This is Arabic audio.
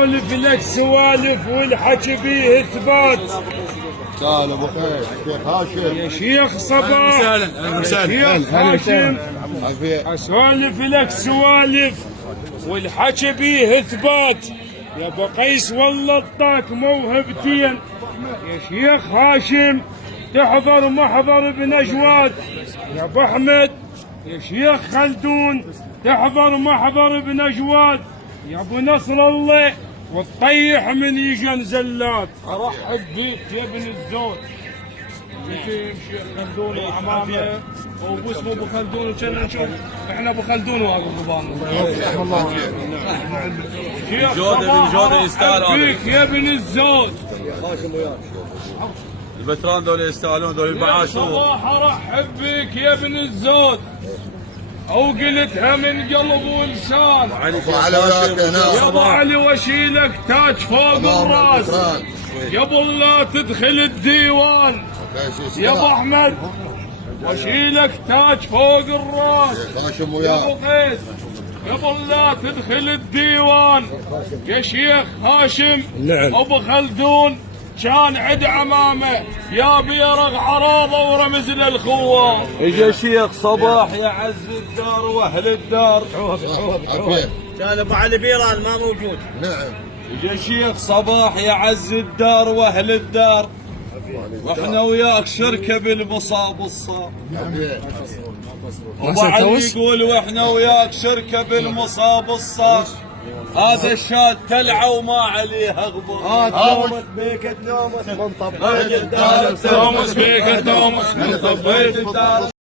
سولف لك سوالف والحكي بيه اثبات. تعال ابو خير شيخ هاشم. يا شيخ صباح، يا شيخ هاشم، اسولف لك سوالف والحكي بيه اثبات. يا ابو قيس والله اعطاك موهبتين. يا شيخ هاشم تحضر محضر بنجواد. يا ابو احمد يا شيخ خلدون تحضر محضر بنجواد. يا ابو نصر الله وتطيح من يجن زلات. ارحب بيك يا ابن الزوج. يجي شيخ خلدون وعمامه وابو اسمه ابو خلدون وكنا نشوف احنا ابو خلدون وهذا الضبان. شيخ الجودة يستاهل هذا. بيك يا ابن الزوج. البتران ذول يستاهلون ذول المعاش. صباح ارحب بك يا ابن الزود او قلتها من قلب ولسان. يا ابو علي واشيلك تاج فوق الراس. يا ابو لا تدخل الديوان. يا ابو احمد واشيلك تاج فوق الراس. يا ابو قيس يا ابو لا تدخل الديوان. يا شيخ هاشم ابو خلدون كان عد عمامه يا بيرغ عراضه ورمز للخوان. اجا شيخ صباح يعز الدار واهل الدار. كان ابو علي بيران ما موجود. نعم. اجا شيخ صباح يعز الدار واهل الدار. واحنا وياك شركه بالمصاب الصاب. ابو علي يقول واحنا وياك شركه بالمصاب الصاب. هذا الشاد تلعه وما عليها غبار. تومس بيك تومس من طبيت الدار. تومس بيك تومس من طبيت الدار.